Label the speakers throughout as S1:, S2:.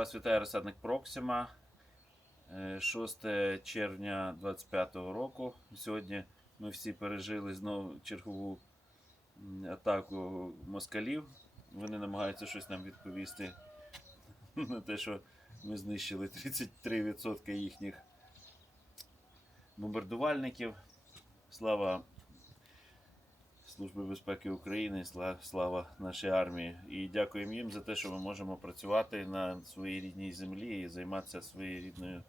S1: Вас вітає розсадник Проксима. Е, 6 червня 2025 року. Сьогодні ми всі пережили знову чергову атаку москалів. Вони намагаються щось нам відповісти на те, що ми знищили 33% їхніх бомбардувальників. Слава Служби безпеки України, сла- слава нашій армії. І дякуємо їм за те, що ми можемо працювати на своїй рідній землі і займатися своєю рідною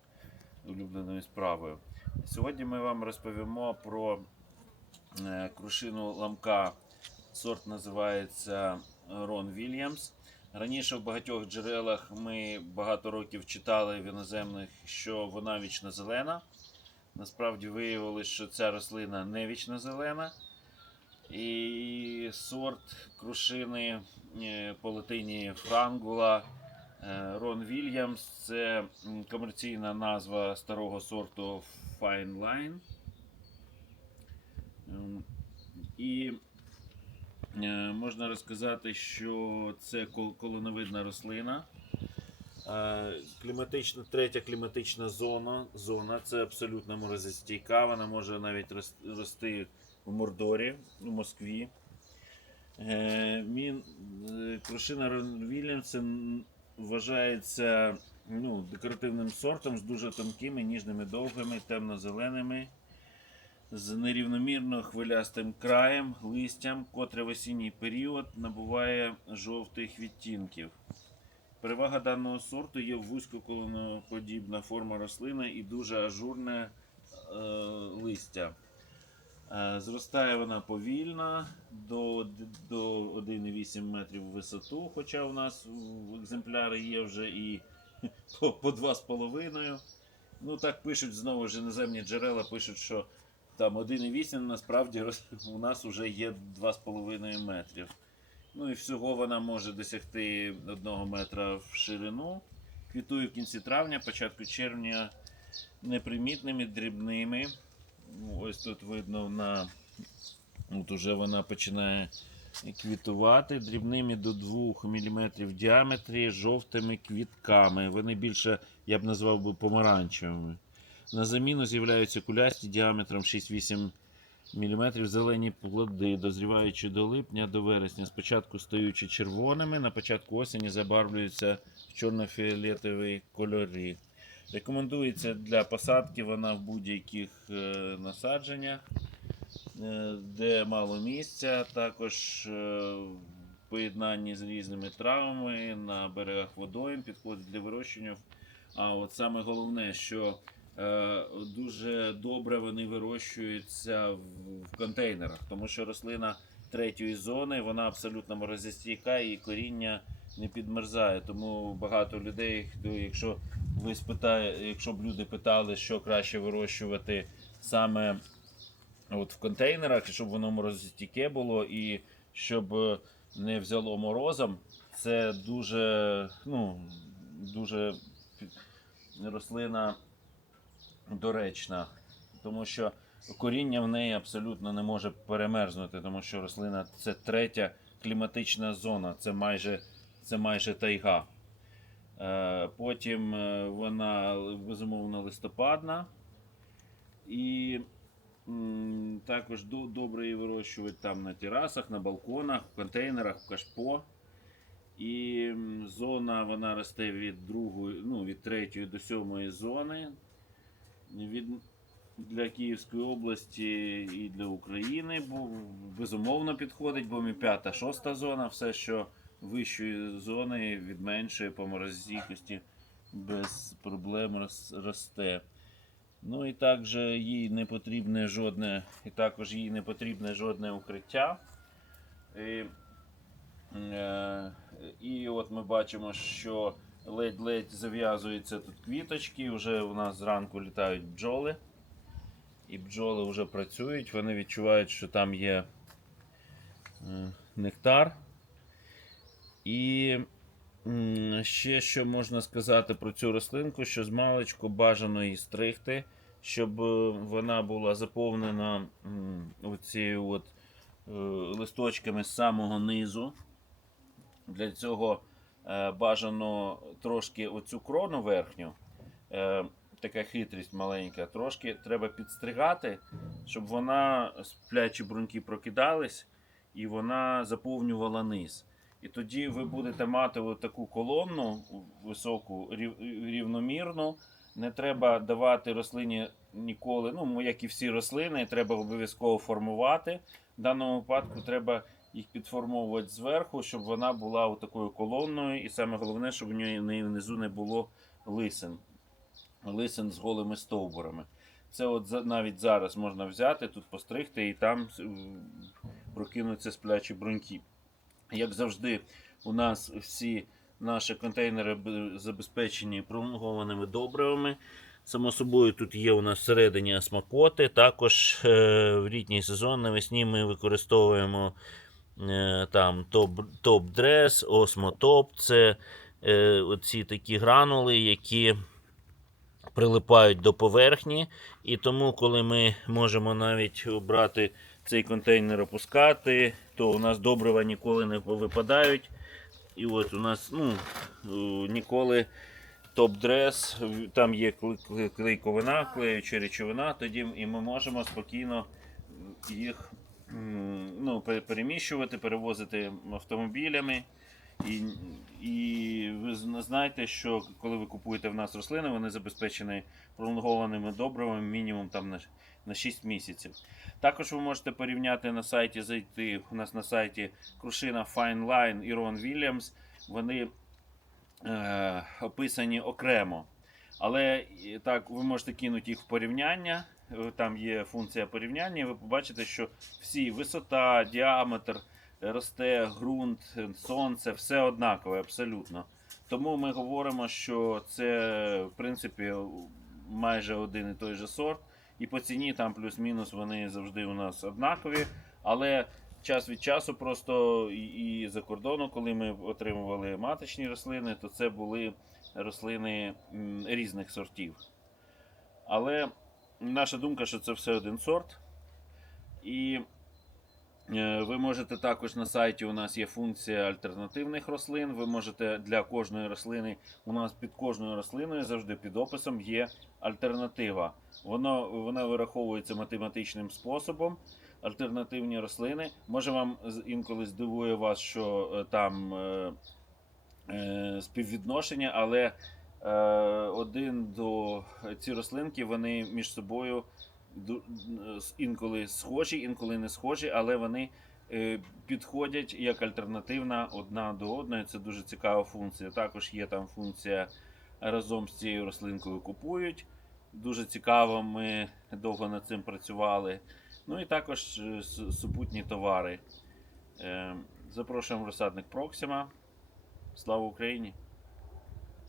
S1: улюбленою справою. Сьогодні ми вам розповімо про е, крушину ламка. Сорт називається Рон Вільямс. Раніше в багатьох джерелах ми багато років читали в іноземних, що вона вічно зелена. Насправді виявилось, що ця рослина не вічно зелена. І сорт крушини е, по латині франгула е, Рон Вільямс це комерційна назва старого сорту Fine Line. Ем, І е, можна розказати, що це кол- колоновидна рослина. Кліматична, третя кліматична зона. зона це абсолютно морозостійка. Вона може навіть рости в Мордорі, в Москві. Е, Мін, е, крушина Рон Вільямс вважається ну, декоративним сортом з дуже тонкими, ніжними, довгими, темно-зеленими, з нерівномірно хвилястим краєм, листям, котре в осінній період набуває жовтих відтінків. Перевага даного сорту є вузькоколоноподібна форма рослини і дуже ажурне е, листя. Е, Зростає вона повільно до, до 1,8 метрів в висоту, хоча у нас екземпляри є вже і по, по 2,5. Ну так пишуть знову ж іноземні джерела, пишуть, що там 1,8 насправді у нас вже є 2,5 метрів. Ну і всього вона може досягти 1 метра в ширину. Квітує в кінці травня, початку червня непримітними, дрібними. Ну, ось тут видно на. От уже вона починає квітувати дрібними до 2 мм в діаметрі жовтими квітками. Вони більше, я б назвав би помаранчевими. На заміну з'являються кулясті діаметром 6-8 мм зелені плоди, дозріваючи до липня до вересня. Спочатку стаючи червоними, на початку осені забарвлюються в чорно-фіолетові кольори. Рекомендується для посадки вона в будь-яких е, насадженнях, е, де мало місця, також е, в поєднанні з різними травами на берегах водойм підходить для вирощення. А от саме головне, що дуже добре вони вирощуються в, контейнерах, тому що рослина третьої зони вона абсолютно морозостійка і коріння не підмерзає. Тому багато людей, ну, якщо ви спитає, якщо б люди питали, що краще вирощувати саме от в контейнерах, щоб воно морозостійке було і щоб е, не взяло морозом, це дуже, ну, дуже рослина доречна, тому що коріння в неї абсолютно не може перемерзнути, тому що рослина це третя кліматична зона, це майже, це майже тайга. Е, Потім е, вона безумовно листопадна. І також добре її вирощують там на терасах, на балконах, в контейнерах, в кашпо. І зона вона росте від другої, ну, від третьої до сьомої зони. Від, для Київської області і для України бо безумовно підходить, бо ми п'ята, шоста зона, все, що вищої зони від меншої по морозостійкості без проблем росте. Ну і також їй не потрібне жодне, і також їй не потрібне жодне укриття. І, е, і от ми бачимо, що ледь-ледь зав'язуються тут квіточки, вже у нас зранку літають бджоли. І бджоли вже працюють, вони відчувають, що там є е, нектар. І ще що можна сказати про цю рослинку, що з маличку бажано її стригти, щоб е, вона була заповнена оцією от, е, листочками з самого низу. Для цього е, бажано трошки оцю крону верхню, така хитрість маленька, трошки треба підстригати, щоб вона сплячі бруньки прокидались і вона заповнювала низ. І тоді ви будете мати таку колонну високу, рівномірну. Не треба давати рослині ніколи, ну як і всі рослини, треба обов'язково формувати. В даному випадку треба їх підформовувати зверху, щоб вона була такою колонною, і саме головне, щоб в неї внизу не було лисин. Лисин з голими стовбурами. Це от навіть зараз можна взяти, тут постригти і там е, прокинуться сплячі бруньки. Як завжди, у нас всі наші контейнери забезпечені пролонгованими добривами. Само собою, тут є у нас всередині осмакоти. Також е, в літній сезон навесні ми використовуємо е, там топ, топ-дрес, осмотоп. Це е, оці такі гранули, які прилипають до поверхні. І тому, коли ми можемо навіть брати цей контейнер опускати, то у нас добрива ніколи не випадають. І от у нас ну, е, ніколи топ-дрес, там є клей- клей- клейковина, клеюча речовина, тоді і ми можемо спокійно їх ну, переміщувати, перевозити автомобілями. І, і ви знаєте, що коли ви купуєте в нас рослини, вони забезпечені пролонгованими добривами мінімум там на, на 6 місяців. Також ви можете порівняти на сайті, зайти у нас на сайті Крушина Fine Line і Ron Williams. Вони е, описані окремо. Але так, ви можете кинути їх в порівняння. е, Там є функція порівняння, і ви побачите, що всі висота, діаметр, росте, ґрунт, сонце, все однакове абсолютно. Тому ми говоримо, що це в принципі майже один і той же сорт. І по ціні там плюс-мінус вони завжди у нас однакові. Але час від часу просто і, і за кордону, коли ми отримували маточні рослини, то це були рослини різних сортів. Але наша думка, що це все один сорт. І ви можете також на сайті у нас є функція альтернативних рослин. Ви можете для кожної рослини, у нас під кожною рослиною завжди під описом є альтернатива. Воно, вона вираховується математичним способом. Альтернативні рослини. Може вам інколи здивує вас, що е, там е, е, співвідношення, але е, один до ці рослинки вони між собою інколи схожі, інколи не схожі, але вони е, підходять як альтернативна одна до одної. Це дуже цікава функція. Також є там функція разом з цією рослинкою купують. Дуже цікаво, ми довго над цим працювали. Ну і також е, супутні товари. Е, Запрошуємо в розсадник Проксима. Слава Україні!